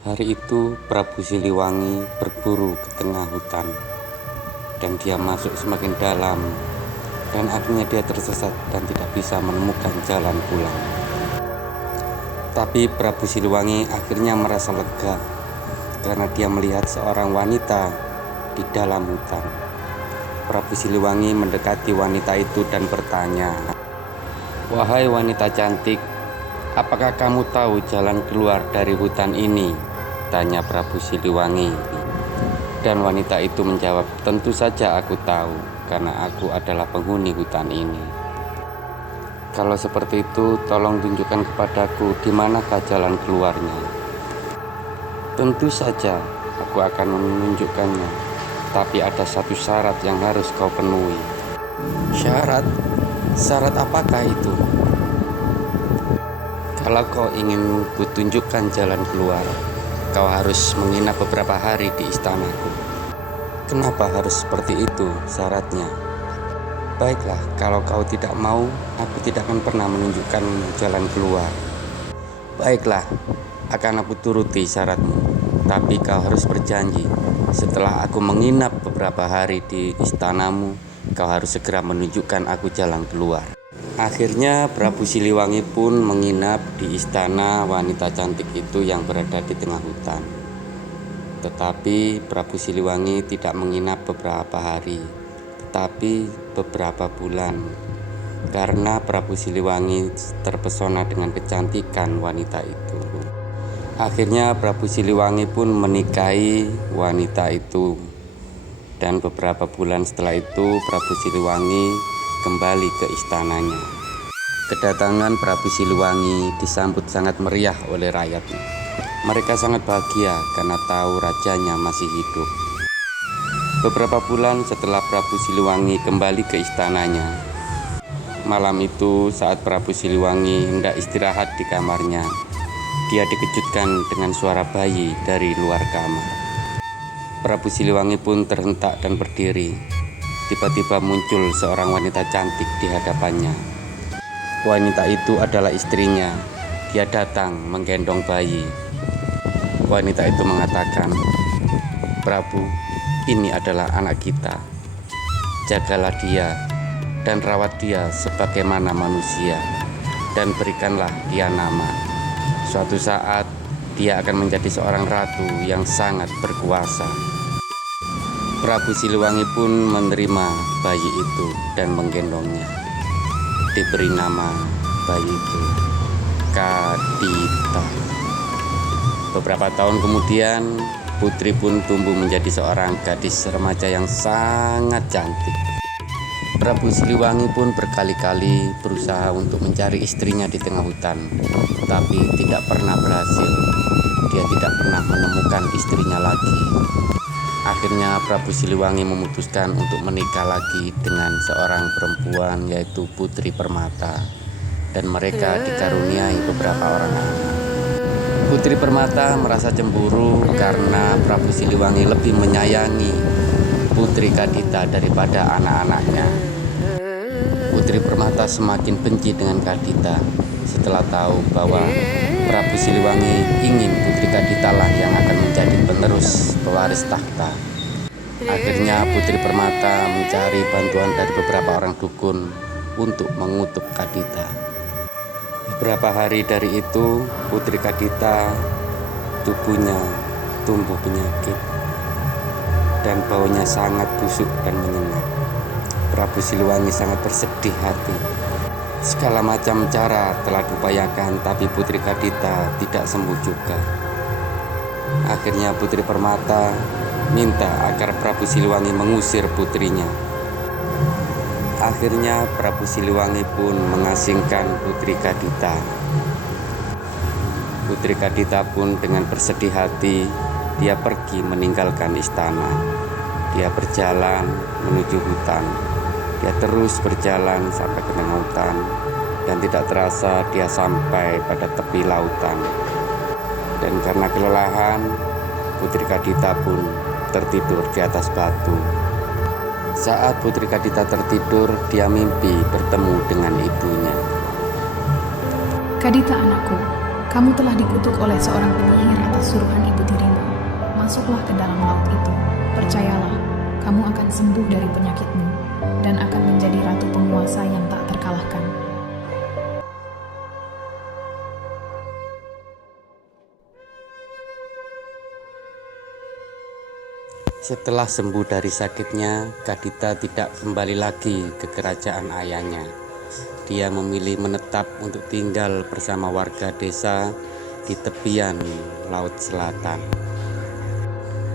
Hari itu Prabu Siliwangi berburu ke tengah hutan, dan dia masuk semakin dalam, dan akhirnya dia tersesat dan tidak bisa menemukan jalan pulang. Tapi Prabu Siliwangi akhirnya merasa lega karena dia melihat seorang wanita di dalam hutan. Prabu Siliwangi mendekati wanita itu dan bertanya, "Wahai wanita cantik, apakah kamu tahu jalan keluar dari hutan ini?" tanya Prabu Siliwangi. Dan wanita itu menjawab, "Tentu saja aku tahu, karena aku adalah penghuni hutan ini." "Kalau seperti itu, tolong tunjukkan kepadaku di manakah jalan keluarnya." "Tentu saja, aku akan menunjukkannya, tapi ada satu syarat yang harus kau penuhi." "Syarat? Syarat apakah itu?" "Kalau kau ingin kutunjukkan jalan keluar, kau harus menginap beberapa hari di istanaku." "Kenapa harus seperti itu syaratnya?" "Baiklah, kalau kau tidak mau, aku tidak akan pernah menunjukkan jalan keluar." "Baiklah, akan aku turuti syaratmu, tapi kau harus berjanji, setelah aku menginap beberapa hari di istanamu, kau harus segera menunjukkan aku jalan keluar." Akhirnya Prabu Siliwangi pun menginap di istana wanita cantik itu yang berada di tengah hutan. Tetapi Prabu Siliwangi tidak menginap beberapa hari, tetapi beberapa bulan, karena Prabu Siliwangi terpesona dengan kecantikan wanita itu. Akhirnya Prabu Siliwangi pun menikahi wanita itu, dan beberapa bulan setelah itu Prabu Siliwangi kembali ke istananya. Kedatangan Prabu Siliwangi disambut sangat meriah oleh rakyatnya. Mereka sangat bahagia karena tahu rajanya masih hidup. Beberapa bulan setelah Prabu Siliwangi kembali ke istananya, malam itu saat Prabu Siliwangi hendak istirahat di kamarnya, dia dikejutkan dengan suara bayi dari luar kamar. Prabu Siliwangi pun terhentak dan berdiri. Tiba-tiba muncul seorang wanita cantik di hadapannya. Wanita itu adalah istrinya. Dia datang menggendong bayi. Wanita itu mengatakan, "Prabu, ini adalah anak kita. Jagalah dia dan rawat dia sebagaimana manusia, dan berikanlah dia nama. Suatu saat dia akan menjadi seorang ratu yang sangat berkuasa." Prabu Siliwangi pun menerima bayi itu dan menggendongnya. Diberi nama bayi itu Kadita. Beberapa tahun kemudian, putri pun tumbuh menjadi seorang gadis remaja yang sangat cantik. Prabu Siliwangi pun berkali-kali berusaha untuk mencari istrinya di tengah hutan, tapi tidak pernah berhasil. Dia tidak pernah menemukan istrinya lagi. Akhirnya Prabu Siliwangi memutuskan untuk menikah lagi dengan seorang perempuan, yaitu Putri Permata, dan mereka dikaruniai beberapa orang anak. Putri Permata merasa cemburu karena Prabu Siliwangi lebih menyayangi Putri Kadita daripada anak-anaknya. Putri Permata semakin benci dengan Kadita setelah tahu bahwa Prabu Siliwangi ingin Putri Kadita lah yang akan menjadi penerus pewaris tahta. Akhirnya Putri Permata mencari bantuan dari beberapa orang dukun untuk mengutuk Kadita. Beberapa hari dari itu, Putri Kadita tubuhnya tumbuh penyakit dan baunya sangat busuk dan menyengat. Prabu Siliwangi sangat bersedih hati. Segala macam cara telah diupayakan, tapi Putri Kadita tidak sembuh juga. Akhirnya Putri Permata minta agar Prabu Siliwangi mengusir putrinya. Akhirnya Prabu Siliwangi pun mengasingkan Putri Kadita. Putri Kadita pun dengan bersedih hati, dia pergi meninggalkan istana. Dia berjalan menuju hutan. Dia terus berjalan sampai ke tengah hutan, dan tidak terasa dia sampai pada tepi lautan. Dan karena kelelahan, Putri Kadita pun tertidur di atas batu. Saat Putri Kadita tertidur, dia mimpi bertemu dengan ibunya. "Kadita anakku, kamu telah dikutuk oleh seorang penyihir atas suruhan ibu masuklah ke dalam laut itu. Percayalah, kamu akan sembuh dari penyakitmu dan akan menjadi ratu penguasa yang tak terkalahkan. Setelah sembuh dari sakitnya, Kadita tidak kembali lagi ke kerajaan ayahnya. Dia memilih menetap untuk tinggal bersama warga desa di tepian Laut Selatan.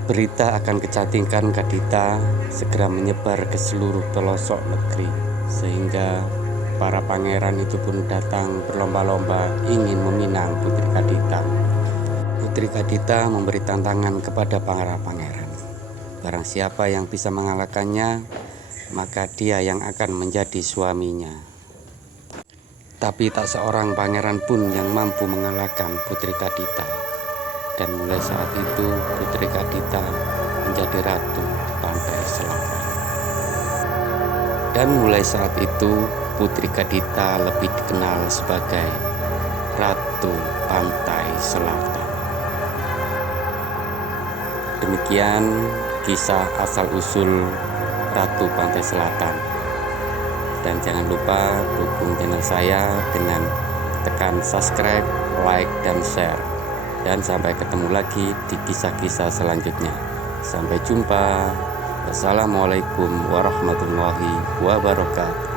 Berita akan kecantikan Kadita segera menyebar ke seluruh pelosok negeri, sehingga para pangeran itu pun datang berlomba-lomba ingin meminang Putri Kadita. Putri Kadita memberi tantangan kepada para pangeran. Barang siapa yang bisa mengalahkannya, maka dia yang akan menjadi suaminya. Tapi tak seorang pangeran pun yang mampu mengalahkan Putri Kadita. Dan mulai saat itu Putri Kadita menjadi ratu pantai selatan. Dan mulai saat itu Putri Kadita lebih dikenal sebagai Ratu Pantai Selatan. Demikian kisah asal-usul Ratu Pantai Selatan. Dan jangan lupa dukung channel saya dengan tekan subscribe, like, dan share. Dan sampai ketemu lagi di kisah-kisah selanjutnya. Sampai jumpa. Wassalamualaikum warahmatullahi wabarakatuh.